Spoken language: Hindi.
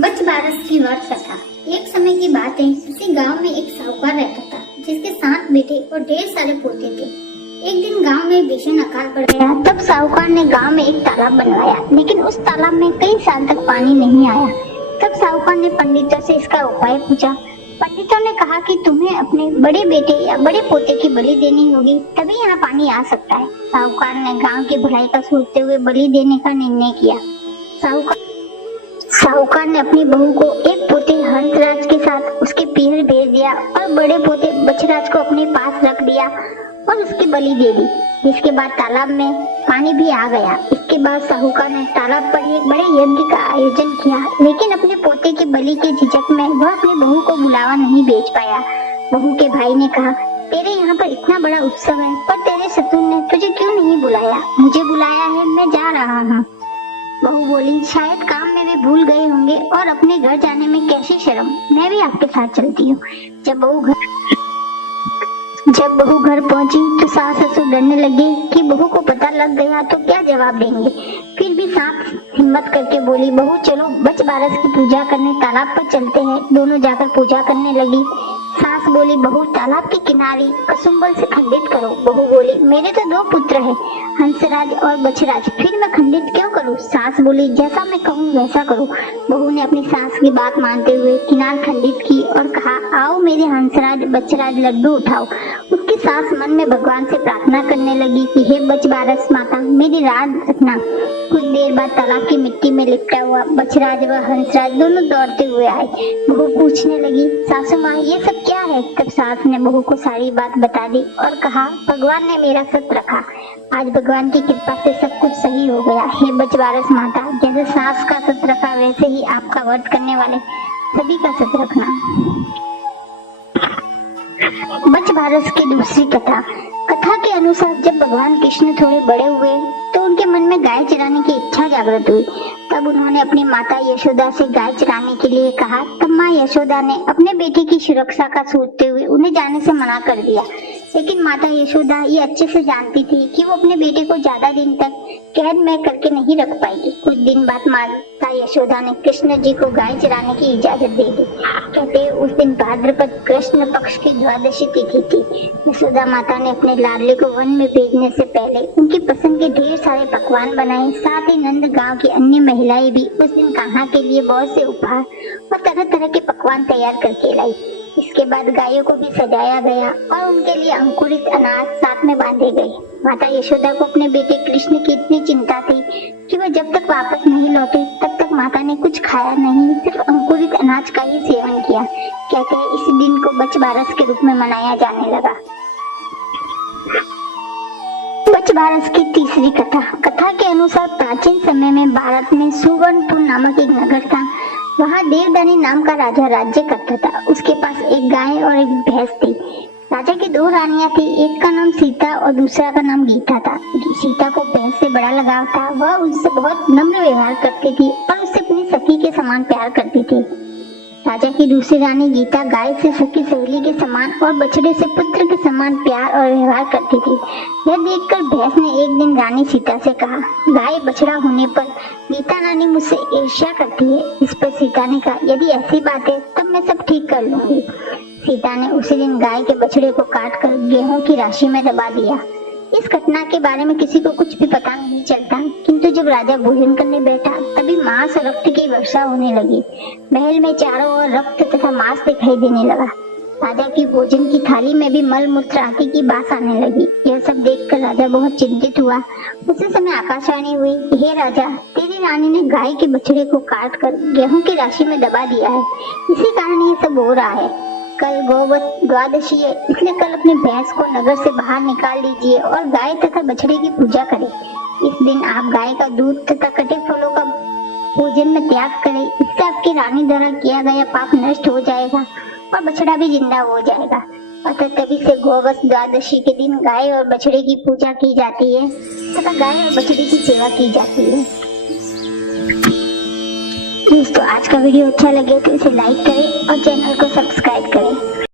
बच बारस की वर्त कथा। एक समय की बात है, किसी गांव में एक साहूकार रहता था जिसके 7 बेटे और ढेर सारे पोते थे। एक दिन गांव में भीषण अकाल पड़ गया। तब साहूकार ने गांव में एक तालाब बनवाया, लेकिन उस तालाब में कई साल तक पानी नहीं आया। तब साहूकार ने पंडितों से इसका उपाय पूछा। पंडितों ने कहा कि तुम्हें अपने बड़े बेटे या बड़े पोते की बलि देनी होगी, तभी यहाँ पानी आ सकता है। साहूकार ने गांव की भलाई का सोचते हुए बलि देने का निर्णय किया। साहूकार ने अपनी बहू को एक पोते हंसराज के साथ उसके पीहर भेज दिया और बड़े पोते बछराज को अपने पास रख दिया और उसकी बलि दे दी, जिसके बाद तालाब में पानी भी आ गया। इसके बाद साहूकार ने तालाब पर एक बड़े यज्ञ का आयोजन किया, लेकिन अपने पोते की बलि के झिझक में वह अपनी बहू को बुलावा नहीं भेज पाया। बहू के भाई ने कहा, तेरे यहाँ पर इतना बड़ा उत्सव है, पर तेरे शत्रु ने तुझे क्यों नहीं बुलाया? मुझे बुलाया है, मैं जा रहा हूँ। बहू बोली, शायद काम में वे भूल गए होंगे और अपने घर जाने में कैसी शर्म, मैं भी आपके साथ चलती हूँ। जब बहू घर पहुंची तो सास ससुर डरने लगे कि बहू को पता लग गया तो क्या जवाब देंगे। फिर भी सास हिम्मत करके बोली, बहू चलो बच बारस की पूजा करने तालाब पर चलते हैं। दोनों जाकर पूजा करने लगी। सास बोली, बहू तालाब के किनारे कसुम्बल से खंडित करो। बहू बोली, मेरे तो 2 पुत्र हैं, हंसराज और बछराज, फिर मैं खंडित क्यों करूं? सास बोली, जैसा मैं कहूं वैसा करो। बहू ने अपनी सास की बात मानते हुए किनार खंडित की और कहा, आओ मेरे हंसराज बछराज लड्डू उठाओ। उसकी सास मन में भगवान से प्रार्थना करने लगी कि हे बच बारस माता, मेरी राज रखना। कुछ देर बाद तालाब की मिट्टी में लिपटा हुआ बछराज व हंसराज दोनों दौड़ते हुए आए। बहू पूछने लगी, सासू माँ ये सब क्या है? तब सास ने बहू को सारी बात बता दी और कहा, भगवान ने मेरा सत रखा, आज भगवान की कृपा से सब कुछ सही हो गया। हे बच बारस माता, जैसे सास का सत रखा वैसे ही आपका व्रत करने वाले सभी का सत रखना। बच बारस की दूसरी कथा। कथा के अनुसार जब भगवान कृष्ण थोड़े बड़े हुए तो उनके मन में गाय चराने की इच्छा जागृत हुई। तब उन्होंने अपनी माता यशोदा से गाय चराने के लिए कहा। तब माँ यशोदा ने अपने बेटे की सुरक्षा का सोचते हुए उन्हें जाने से मना कर दिया, लेकिन माता यशोदा ये अच्छे से जानती थी कि वो अपने बेटे को ज्यादा दिन तक कैद में करके नहीं रख पाएगी। कुछ दिन बाद माता यशोदा ने कृष्ण जी को गाय चराने की इजाजत दे दी। कहते उस दिन भाद्रपद कृष्ण पक्ष की द्वादशी तिथि थी। यशोदा माता ने अपने लाडले को वन में भेजने से पहले उनकी पसंद के ढेर सारे पकवान बनाए। साथ ही नंद गांव की अन्य महिलाएं भी उस दिन कान्हा के लिए बहुत से उपहार और तरह तरह के पकवान तैयार करके लाई। इसके बाद गायों को भी सजाया गया और उनके लिए अंकुरित अनाज साथ में बांधे गए। माता यशोदा को अपने बेटे कृष्ण की इतनी चिंता थी कि वह जब तक वापस नहीं लौटे तब तक माता ने कुछ खाया नहीं, सिर्फ अंकुरित अनाज का ही सेवन किया। कहते हैं इस दिन को बच बारस के रूप में मनाया जाने लगा। बच बारस की तीसरी कथा। कथा के अनुसार प्राचीन समय में भारत में सुवर्णपुर नामक एक नगर था। वहाँ देवदानी नाम का राजा राज्य करता था। उसके पास एक गाय और एक भैंस थी। राजा की 2 रानियां थी, एक का नाम सीता और दूसरा का नाम गीता था। सीता को भैंस से बड़ा लगाव था, वह उससे बहुत नम्र व्यवहार करती थी और उससे अपनी सखी के समान प्यार करती थी। राजा की दूसरी रानी गीता गाय से सखी सहेली के समान और बछड़े से पुत्र के समान प्यार और व्यवहार करती थी। यह देखकर भैंस ने एक दिन रानी सीता से कहा, गाय बछड़ा होने पर गीता रानी मुझसे ईर्ष्या करती है। इस पर सीता ने कहा, यदि ऐसी बात है तब मैं सब ठीक कर लूंगी। सीता ने उसी दिन गाय के बछड़े को काटकर गेहूं की राशि में दबा दिया। इस घटना के बारे में किसी को कुछ भी पता नहीं चलता, किंतु जब राजा भोजन करने बैठा तभी मांस और रक्त की वर्षा होने लगी। महल में चारों ओर रक्त तथा मांस दिखाई देने लगा। राजा की भोजन की थाली में भी मल मूत्र आदि की बात आने लगी। यह सब देखकर राजा बहुत चिंतित हुआ। उसी समय आकाशवाणी हुई, हे राजा, तेरी रानी ने गाय के बछड़े को काट कर गेहूं की राशि में दबा दिया है, इसी कारण ये सब हो रहा है। कल गोवत द्वादशी है, इसलिए कल अपनी भैंस को नगर से बाहर निकाल लीजिए और गाय तथा बछड़े की पूजा करें। इस दिन आप गाय का दूध तथा कटे फलों का भोजन में त्याग करें। इससे आपकी रानी द्वारा किया गया पाप नष्ट हो जाएगा और बछड़ा भी जिंदा हो जाएगा। अतः तभी से गोवत द्वादशी के दिन गाय और बछड़े की पूजा की जाती है तथा गाय और बछड़े की सेवा की जाती है। दोस्तों आज का वीडियो अच्छा लगे तो इसे लाइक करें और चैनल को सब्सक्राइब करें।